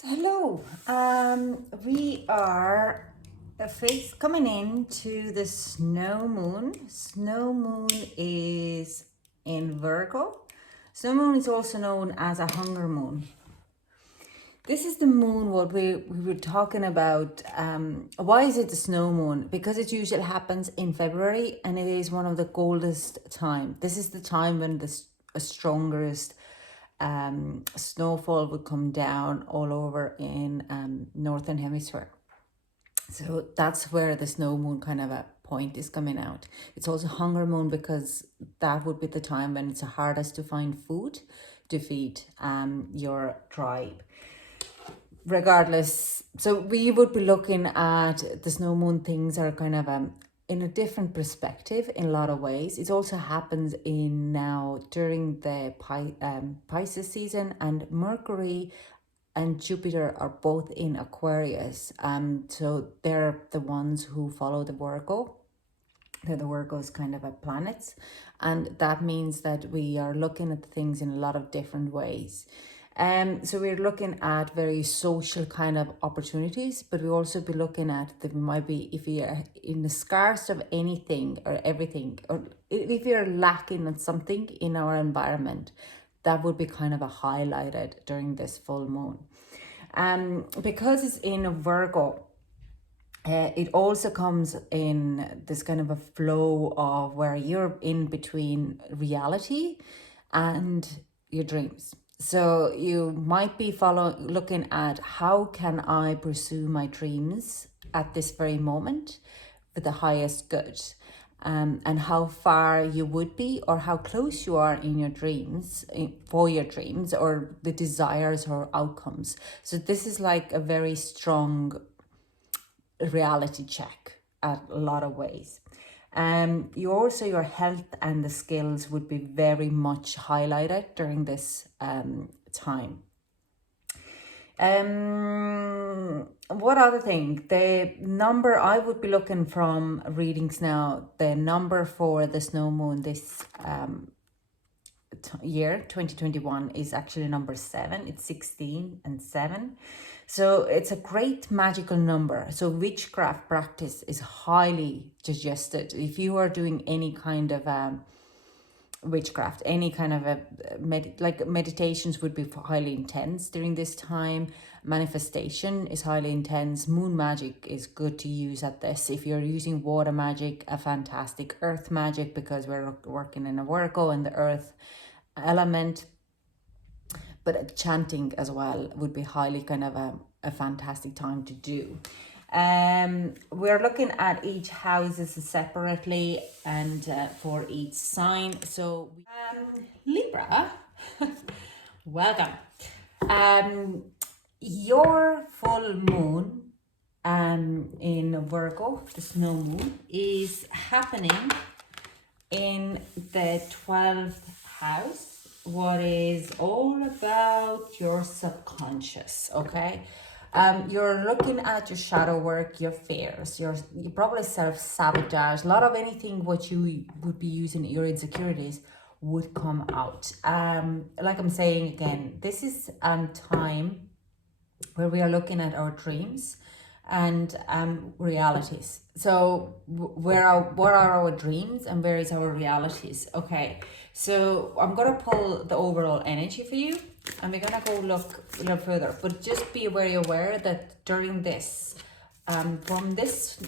So hello, we are coming into the snow moon. Snow moon is in Virgo. Snow moon is also known as a hunger moon. This is the moon what we were talking about. Why is it the snow moon? Because it usually happens in February and it is one of the coldest time. This is the time when the strongest snowfall would come down all over in northern hemisphere. So that's where the snow moon kind of a point is coming out. It's also hunger moon because that would be the time when it's the hardest to find food to feed your tribe. Regardless, so we would be looking at the snow moon. Things are kind of in a different perspective in a lot of ways. It also happens in now during the Pisces season, and Mercury and Jupiter are both in Aquarius. So they're the ones who follow the Virgo. They're the Virgo's kind of a planets, and that means that we are looking at things in a lot of different ways. So we're looking at very social kind of opportunities, but we also be looking at that we might be, if we are in the scarce of anything or everything, or if you're lacking on something in our environment, that would be kind of a highlighted during this full moon. Because it's in Virgo, it also comes in this kind of a flow of where you're in between reality and your dreams. So you might be looking at how can I pursue my dreams at this very moment for the highest good, and how far you would be or how close you are in your dreams, for your dreams or the desires or outcomes. So this is like a very strong reality check at a lot of ways. Your health and the skills would be very much highlighted during this time. What other thing? The number I would be looking from readings now, the number for the snow moon this year 2021 is actually number 7. It's 16 and 7. So it's a great magical number. So witchcraft practice is highly suggested. If you are doing any kind of witchcraft, any kind of meditations would be highly intense during this time. Manifestation is highly intense. Moon magic is good to use at this. If you're using water magic, a fantastic. Earth magic, because we're working in a Virgo and the earth element, but chanting as well would be highly kind of a fantastic time to do. We're looking at each houses separately and for each sign. So Libra, welcome. Your full moon in Virgo, the snow moon, is happening in the 12th house, what is all about your subconscious, okay? You're looking at your shadow work, your fears, you probably self-sabotage, a lot of anything what you would be using, your insecurities would come out. Like I'm saying again, this is time where we are looking at our dreams and realities. So what are our dreams and where is our realities? Okay, so I'm gonna pull the overall energy for you and we're gonna go look a little further, but just be very aware that during this from this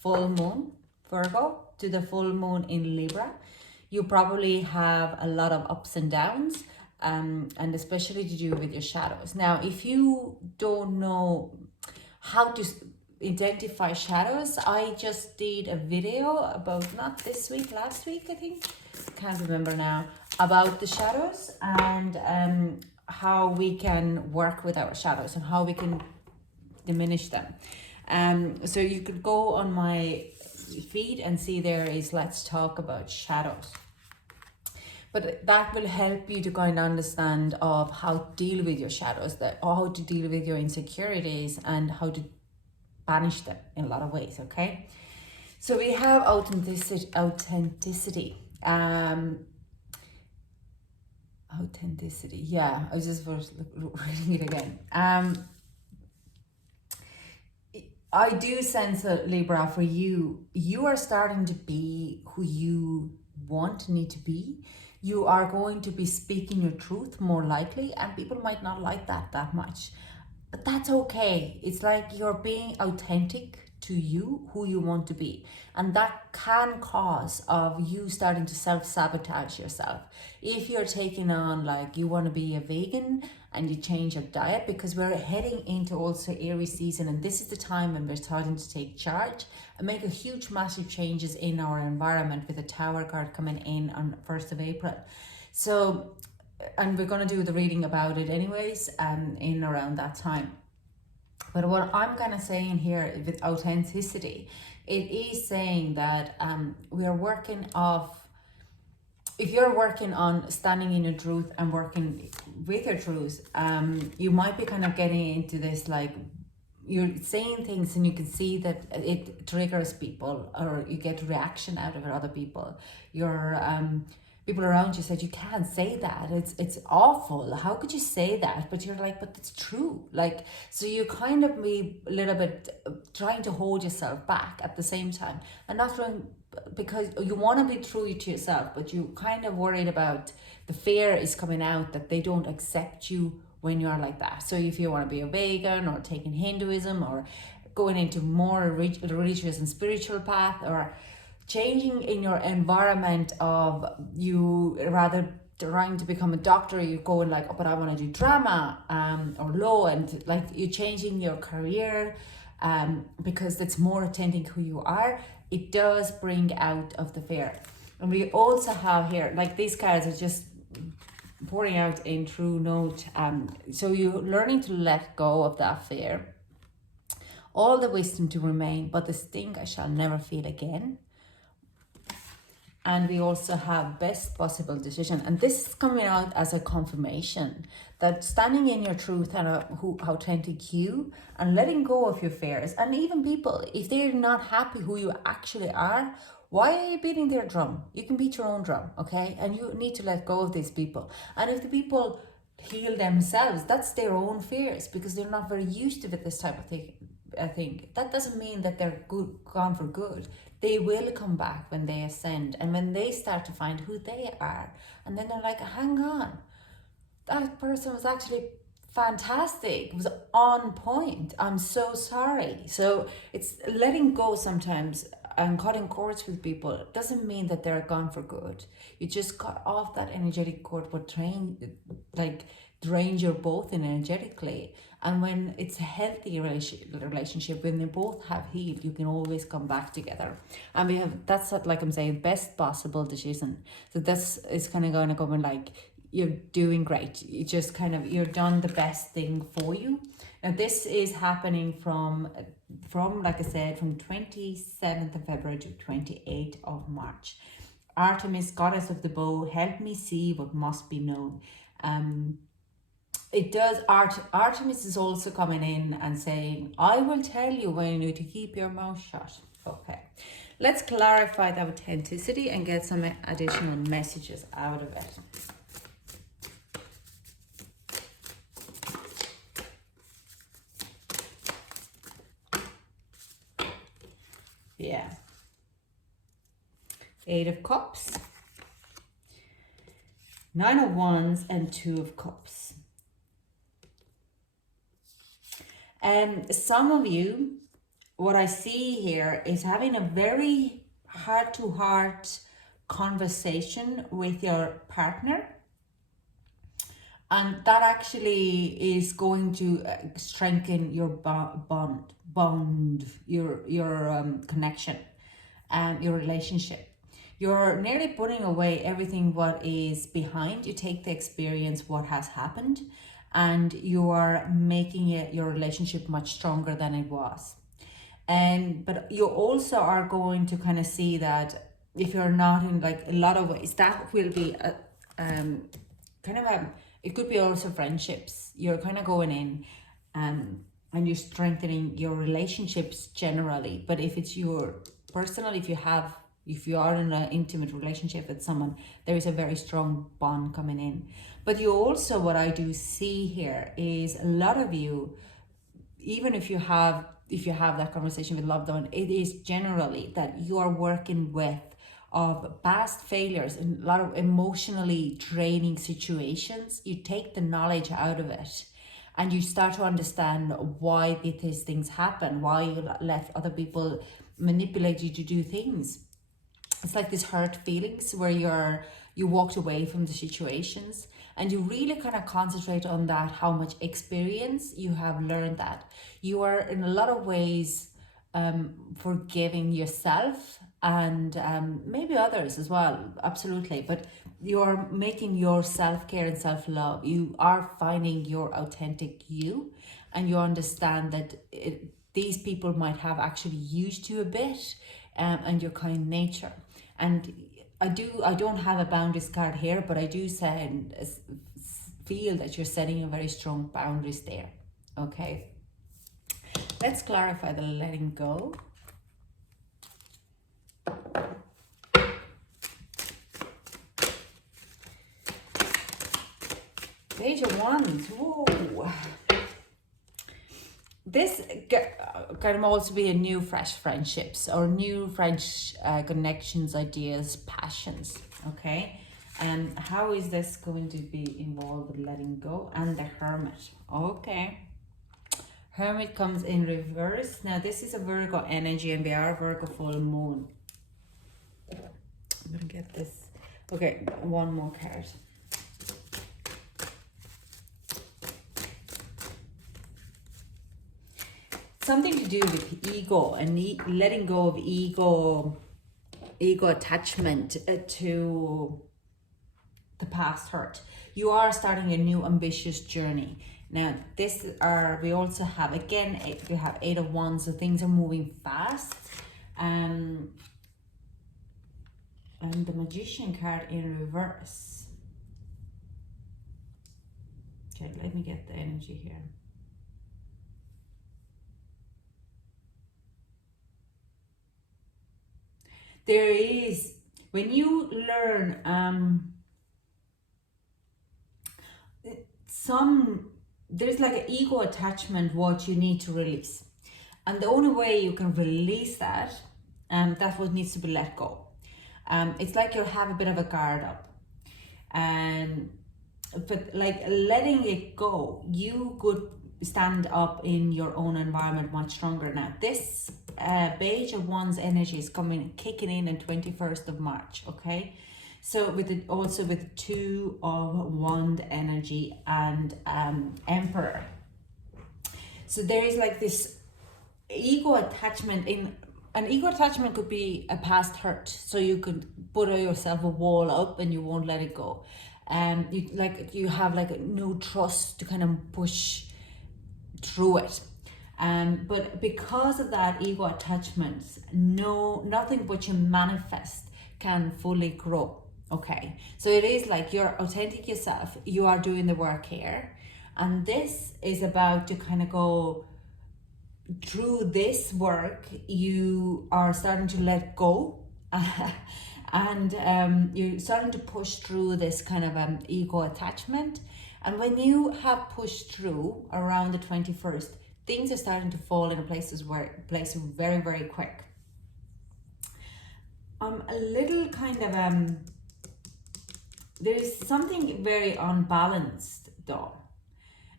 full moon Virgo to the full moon in Libra, you probably have a lot of ups and downs, and especially to do with your shadows. Now if you don't know how to identify shadows, I just did a video about, not this week, last week I think, can't remember now, about the shadows and how we can work with our shadows and how we can diminish them. So you could go on my feed and see there is Let's Talk About Shadows. But that will help you to kind of understand of how to deal with your shadows, or how to deal with your insecurities and how to banish them in a lot of ways, okay? So we have authenticity. Authenticity. Yeah, I was just reading it again. I do sense a Libra for you. You are starting to be who you want, need to be. You are going to be speaking your truth more likely, and people might not like that much. But that's okay. It's like you're being authentic to you, who you want to be. And that can cause of you starting to self-sabotage yourself. If you're taking on, like, you want to be a vegan and you change your diet, because we're heading into also Aries season, and this is the time when we're starting to take charge and make a huge massive changes in our environment, with the Tower card coming in on 1st of April. So, and we're going to do the reading about it anyways, in around that time. But what I'm kind of saying here with authenticity, it is saying that we are working off. If you're working on standing in your truth and working with your truth, you might be kind of getting into this, like, you're saying things and you can see that it triggers people, or you get reaction out of it, other people. Your people around you said, you can't say that, it's awful, how could you say that? But you're like, but it's true. Like, so you kind of be a little bit trying to hold yourself back at the same time, and not trying, because you want to be true to yourself, but you kind of worried about the fear is coming out that they don't accept you when you're like that. So if you want to be a vegan, or taking Hinduism, or going into more religious and spiritual path, or changing in your environment of, you rather trying to become a doctor, you're going like, oh, but I want to do drama, or law, and like you're changing your career, because it's more authentic who you are. It does bring out of the fear. And we also have here, like, these cards are just pouring out in True Note. So you're learning to let go of that fear. All the wisdom to remain, but the sting I shall never feel again. And we also have best possible decision. And this is coming out as a confirmation that standing in your truth and who authentic you, and letting go of your fears. And even people, if they're not happy who you actually are, why are you beating their drum? You can beat your own drum, okay? And you need to let go of these people. And if the people heal themselves, that's their own fears, because they're not very used to this type of thing. I think that doesn't mean that they're gone for good. They will come back when they ascend, and when they start to find who they are, and then they're like, hang on, that person was actually fantastic, it was on point, I'm so sorry. So it's letting go sometimes, and cutting cords with people. It doesn't mean that they're gone for good. You just cut off that energetic cord, what drains your both energetically. And when it's a healthy relationship, when they both have healed, you can always come back together. And we have, that's what, like I'm saying, best possible decision. So this is kind of going to go in, like, you're doing great. You just kind of, you're done the best thing for you. Now this is happening from like I said, from 27th of February to 28th of March. Artemis, goddess of the bow, help me see what must be known. It does. Artemis is also coming in and saying, I will tell you when you need to keep your mouth shut. Okay, let's clarify the authenticity and get some additional messages out of it. Yeah. 8 of Cups, 9 of Wands, and 2 of Cups. And some of you, what I see here is having a very heart-to-heart conversation with your partner. And that actually is going to strengthen your bond, your connection, and your relationship. You're nearly putting away everything what is behind. You take the experience, what has happened, and you are making it, your relationship, much stronger than it was. But you also are going to kind of see that if you're not in, like, a lot of ways, that will be a kind of a, it could be also friendships. You're kind of going in and you're strengthening your relationships generally. But if it's your personal, if you have If you are in an intimate relationship with someone, there is a very strong bond coming in. But you also, what I do see here is a lot of you, even if you have that conversation with loved one, it is generally that you are working with of past failures and a lot of emotionally draining situations. You take the knowledge out of it and you start to understand why these things happen, why you let other people manipulate you to do things. It's like these hurt feelings where you walked away from the situations, and you really kind of concentrate on that, how much experience you have learned, that you are in a lot of ways forgiving yourself and maybe others as well, absolutely. But you're making your self-care and self-love. You are finding your authentic you, and you understand that these people might have actually used you a bit, and your kind nature. And I don't have a boundaries card here, but I do feel that you're setting a very strong boundaries there. Okay, let's clarify the letting go. Page of Wands. Whoa. This can also be a new fresh friendships or new fresh connections, ideas, passions. Okay, and how is this going to be involved with letting go? And the Hermit. Okay, Hermit comes in reverse. Now this is a Virgo energy, and we are Virgo full moon. I'm gonna get this. Okay, one more card. Something to do with ego and letting go of ego attachment to the past hurt. You are starting a new ambitious journey. Now we also have, again, we have 8 of Wands, so things are moving fast. And the Magician card in reverse. Okay, let me get the energy here. There is, when you learn there's like an ego attachment what you need to release, and the only way you can release that, that's what needs to be let go. It's like you have a bit of a guard up, but like letting it go, you could stand up in your own environment much stronger. Now this Page of Wands energy is kicking in on 21st of March. Okay, so also with 2 of Wand energy and Emperor. So there is like this ego attachment in. An ego attachment could be a past hurt, so you could put yourself a wall up and you won't let it go. You have like no trust to kind of push through it. But because of that ego attachment, nothing what you manifest can fully grow. Okay, so it is like you're authentic yourself, you are doing the work here, and this is about to kind of go through this work. You are starting to let go and you're starting to push through this kind of ego attachment. And when you have pushed through around the 21st, things are starting to fall into place very, very quick. A little kind of there is something very unbalanced though.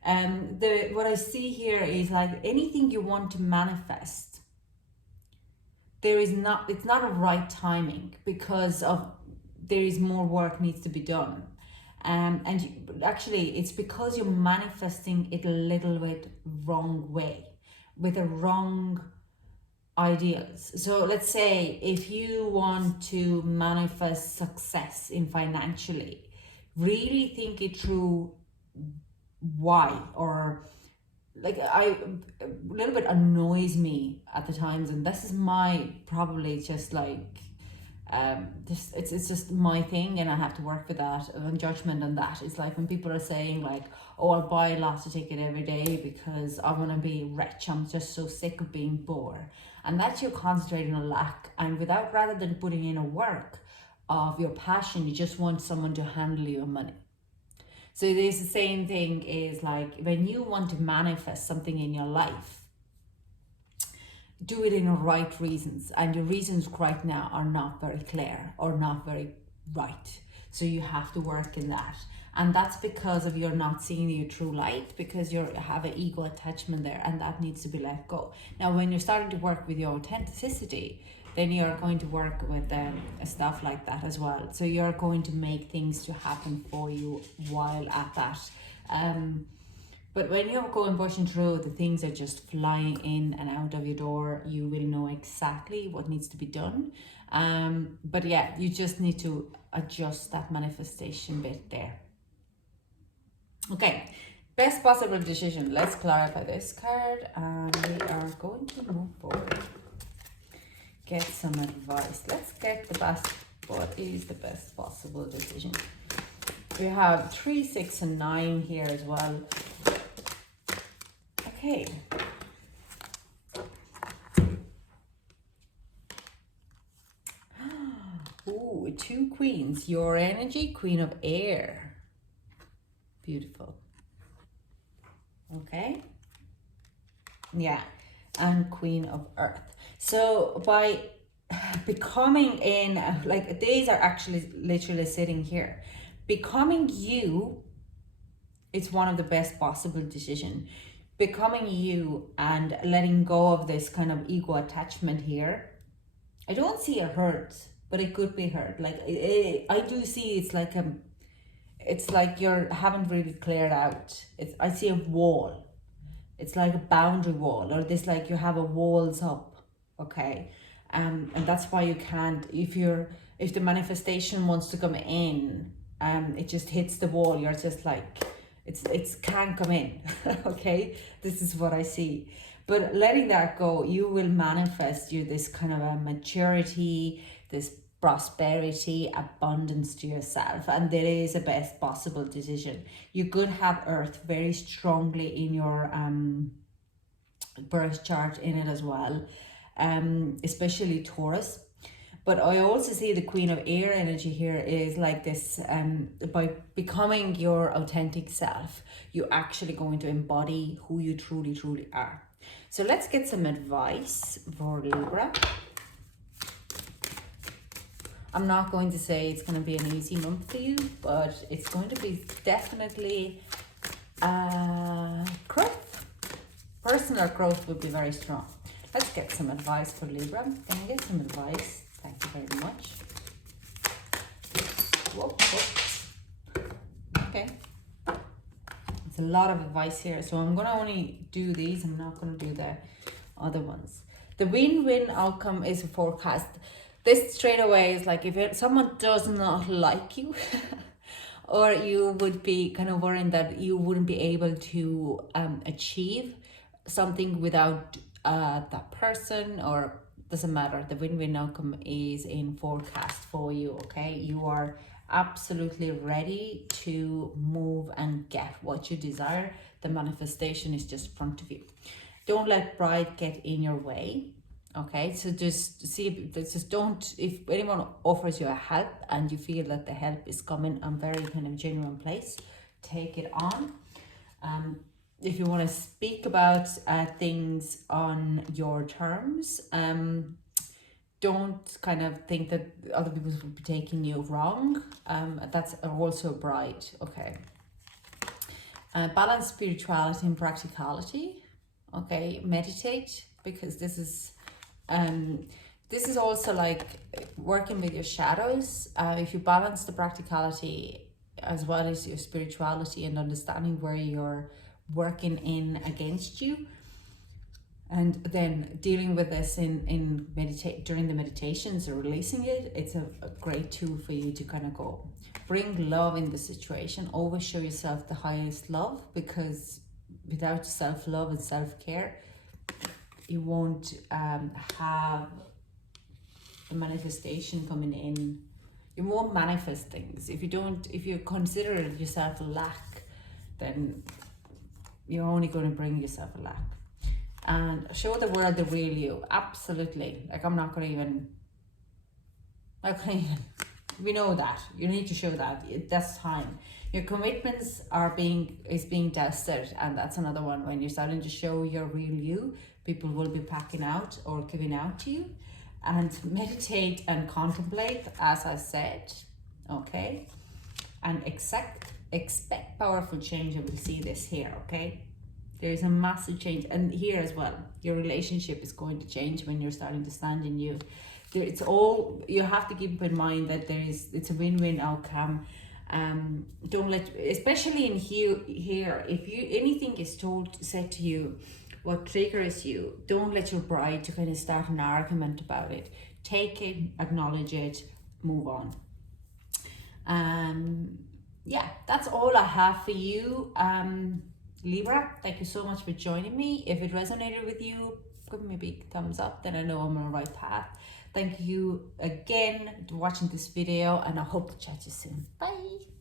What I see here is like anything you want to manifest, it's not a right timing, because there is more work needs to be done. Actually it's because you're manifesting it a little bit wrong way, with a wrong ideals. So let's say if you want to manifest success in financially, really think it through why, or like a little bit annoys me at the times, and this is my probably just like it's just my thing, and I have to work for that. And judgment on that, it's like when people are saying like, oh, I'll buy a lottery ticket every day because I want to be rich, I'm just so sick of being poor. And that's you concentrating on lack, and without, rather than putting in a work of your passion, you just want someone to handle your money. So it is the same thing, is like when you want to manifest something in your life, do it in the right reasons, and your reasons right now are not very clear or not very right. So you have to work in that. And that's because of you're not seeing your true light, because you have an ego attachment there, and that needs to be let go. Now, when you're starting to work with your authenticity, then you're going to work with stuff like that as well. So you're going to make things to happen for you while at that. But when you're going pushing through, the things are just flying in and out of your door. You will know exactly what needs to be done. But yeah, you just need to adjust that manifestation bit there. Okay, best possible decision. Let's clarify this card, and we are going to move forward. Get some advice. Let's get the best. What is the best possible decision? We have 3, 6, and 9 here as well. Okay. Ooh, 2 queens. Your energy, Queen of Air. Beautiful. Okay. Yeah. And Queen of Earth. So by becoming in, like, these are actually literally sitting here. Becoming you is one of the best possible decisions. Becoming you and letting go of this kind of ego attachment here. I don't see a hurt, but it could be hurt. Like, I do see it's like you haven't really cleared out. I see a wall. It's like a boundary wall, or this, like you have a walls up, okay? And that's why you can't, if the manifestation wants to come in, it just hits the wall. You're just like, it's can't come in, okay? This is what I see. But letting that go, you will manifest this kind of a maturity, this prosperity, abundance to yourself, and there is a best possible decision. You could have Earth very strongly in your birth chart in it as well, especially Taurus. But I also see the Queen of Air energy here is like this, by becoming your authentic self, you're actually going to embody who you truly, truly are. So let's get some advice for Libra. I'm not going to say it's going to be an easy month for you, but it's going to be definitely growth. Personal growth will be very strong. Let's get some advice for Libra. Can I get some advice? Thank you very much. Whoop, whoop. Okay. It's a lot of advice here, so I'm going to only do these. I'm not going to do the other ones. The win-win outcome is a forecast. This straight away is like, if someone does not like you, or you would be kind of worried that you wouldn't be able to achieve something without that person, or doesn't matter. The win-win outcome is in forecast for you, okay? You are absolutely ready to move and get what you desire. The manifestation is just in front of you. Don't let pride get in your way. Okay, so just see, just don't, if anyone offers you a help and you feel that the help is coming on very kind of genuine place, take it on. If you want to speak about things on your terms, don't kind of think that other people will be taking you wrong. That's also a bride, okay. Balance spirituality and practicality, okay. Meditate, because this is also like working with your shadows. If you balance the practicality as well as your spirituality and understanding where you're working in against you, and then dealing with this in during the meditations or releasing it, it's a great tool for you to kind of go bring love in the situation. Always show yourself the highest love, because without self-love and self-care, you won't have a manifestation coming in. You won't manifest things. If you consider yourself a lack, then you're only going to bring yourself a lack. And show the world the real you. Absolutely. Like, I'm not going to even, we know that. You need to show that. That's time. Your commitments is being tested, and that's another one. When you're starting to show your real you, people will be packing out or giving out to you. And meditate and contemplate, as I said, okay? And expect powerful change, and we'll see this here, okay? There is a massive change, and here as well, your relationship is going to change when you're starting to stand in you. It's all, you have to keep in mind that it's a win-win outcome. Don't let, especially in here, if anything is said to you, what triggers you, don't let your bride to kind of start an argument about it. Take it, acknowledge it, move on. Yeah, that's all I have for you. Libra, thank you so much for joining me. If it resonated with you, give me a big thumbs up, then I know I'm on the right path. Thank you again for watching this video, and I hope to chat to you soon. Bye.